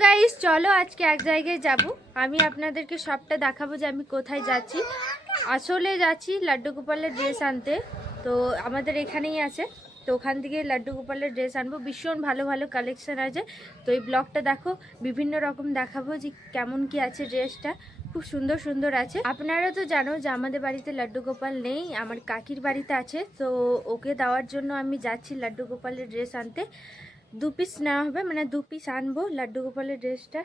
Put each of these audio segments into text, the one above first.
Guys, চলো আজকে এক জায়গায় যাব। আমি আপনাদেরকে সবটা দেখাবো যে আমি কোথায় যাচ্ছি। আসলে যাচ্ছি লাড্ডু গোপালের ড্রেস আনতে। তো আমাদের এখানেই আছে, তো ওখান থেকে লাড্ডু গোপালের ড্রেস আনবো। ভীষণ ভালো ভালো কালেকশন আছে। তো এই ব্লগটা দেখো, বিভিন্ন রকম দেখাবো যে কেমন কি আছে ড্রেসটা। খুব সুন্দর সুন্দর আছে। আপনারা তো জানো যে আমাদের বাড়িতে লাড্ডু গোপাল নেই, আমার কাকির বাড়িতে আছে। তো ওকে দেওয়ার জন্য আমি যাচ্ছি লাড্ডু গোপালের ড্রেস আনতে। 2 পিস নেওয়া হবে, মানে 2 পিস আনবো লাড্ডু গোপালের ড্রেসটা।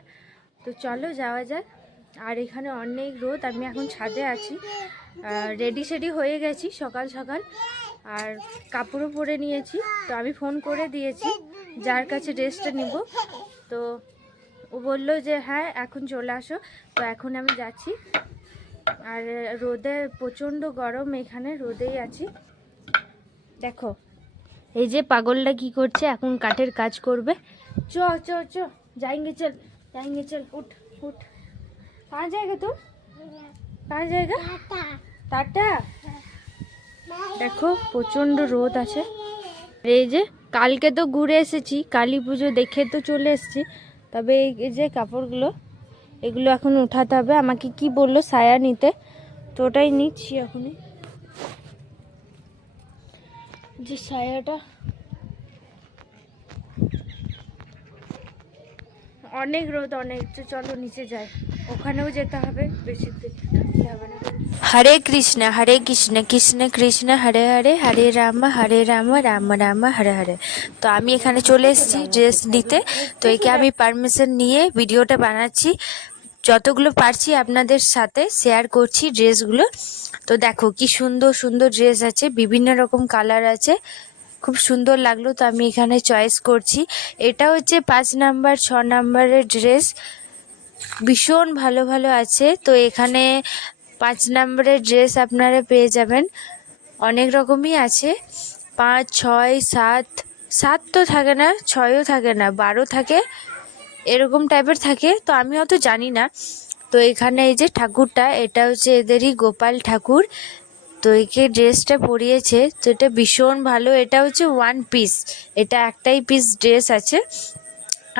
তো চলো যাওয়া যাক। আর এখানে অনেক রোদ, আমি এখন ছাদে আছি। রেডি সেডি হয়ে গেছি সকাল সকাল, আর কাপড়ও পরে নিয়েছি। তো আমি ফোন করে দিয়েছি যার কাছে ড্রেসটা নিব। তো ও বললো যে হ্যাঁ এখন চলে আসো। তো এখন আমি যাচ্ছি। আর রোদে প্রচণ্ড গরম, এখানে রোদেই আছি। দেখো এই যে পাগলটা কি করছে, এখন কাঠের কাজ করবে। চ চ চ जाएंगे, चल जाएंगे, चल उठ उठ। कहाँ जाएगा तुम? कहाँ जाएगा? टाटा। দেখো প্রচণ্ড রোদ আছে। এই যে কালকে তো ঘুরে এসেছি, কালী পুজো দেখে তো চলে এসেছি। তবে এই যে কাপড়গুলো, এগুলো এখন উঠাতে হবে। আমাকে কি বললো সায়া নিতে, তো ওটাই নিচ্ছি এখনই। যে সায়াটা অনেক রোদ, অনেক। চলো নিচে যাই, ওখানেও যেতে হবে, বেশি হবে না। হরে কৃষ্ণ কৃষ্ণ কৃষ্ণ হরে হরে, হরে রাম রাম রাম হরে হরে। তো আমি এখানে চলে এসেছি ড্রেস নিতে। তো একে আমি পারমিশন নিয়ে ভিডিওটা বানাচ্ছি, যতগুলো পারছি আপনাদের সাথে শেয়ার করছি ড্রেসগুলো। তো দেখো কি সুন্দর সুন্দর ড্রেস আছে, বিভিন্ন রকম কালার আছে, খুব সুন্দর লাগলো। তো আমি এখানে চয়েস করছি। এটা হচ্ছে 5 নাম্বার 6 নাম্বারের ড্রেস, ভীষণ ভালো ভালো আছে। তো এখানে 5 নাম্বারের ড্রেস আপনারা পেয়ে যাবেন, অনেক রকমই আছে। 5, 6, 7, 7 তো থাকে না, 6ও থাকে না, 12 থাকে, এরকম টাইপের থাকে। তো আমি অত জানি না। তো এখানে এই যে ঠাকুরটা, এটা হচ্ছে এদেরই গোপাল ঠাকুর। তো একে ড্রেসটা পরিয়েছে, তো এটা ভীষণ ভালো। এটা হচ্ছে 1 পিস, এটা একটাই পিস ড্রেস আছে।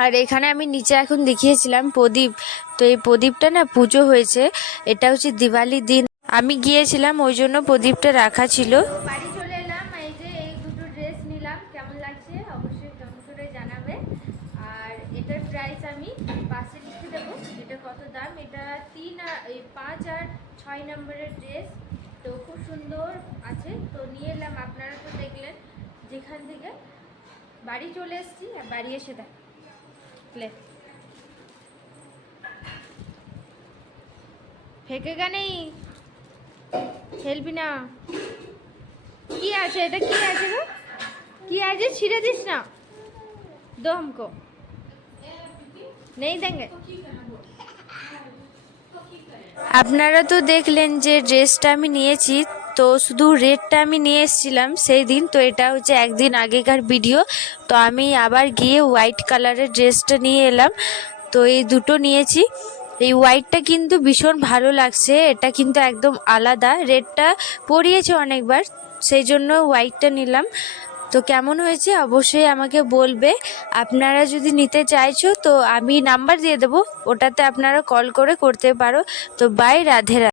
আর এখানে আমি নিচে এখন দেখিয়েছিলাম প্রদীপ। তো এই প্রদীপটা না পুজো হয়েছে, এটা হচ্ছে দিওয়ালির দিন আমি গিয়েছিলাম, ওই জন্য প্রদীপটা রাখা ছিল। বাড়ি চলে এলাম। এই যে এই দুটো ড্রেস নিলাম, কেমন লাগছে অবশ্যই কমেন্ট করে জানাবে। আর এটার প্রাইস আমি পাশে লিখে দেবো, এটা কত দাম। এটা 5 আর 6 নম্বরের ড্রেস। তো খুব সুন্দর আছে, তো নিয়ে এলাম। আপনারা তো দেখলেন যেখান থেকে। বাড়ি চলে এসেছি, আর বাড়ি এসে দেখলে फेंकेगा नहीं, খেলবি না। কি আছে এটা, কি আছে গো, কি আছে, ছিঁড়ে দিস না, दो हमको, नहीं देंगे। আপনারা তো দেখলেন যে ড্রেসটা আমি নিয়েছি, তো শুধু রেডটা আমি নিয়ে এসেছিলাম সেই দিন। তো এটা হচ্ছে একদিন আগেকার ভিডিও। তো আমি আবার গিয়ে হোয়াইট কালারের ড্রেসটা নিয়ে এলাম। তো এই দুটো নিয়েছি। এই হোয়াইটটা কিন্তু ভীষণ ভালো লাগছে, এটা কিন্তু একদম আলাদা। রেডটা পরিয়েছে অনেকবার, সেই জন্য হোয়াইটটা নিলাম। তো কেমন হয়েছে অবশ্যই আমাকে বলবে। আপনারা যদি নিতে চাইছো তো আমি নাম্বার দিয়ে দেবো, ওটাতে আপনারা কল করে করতে পারো। তো বাই, রাধে রাধে।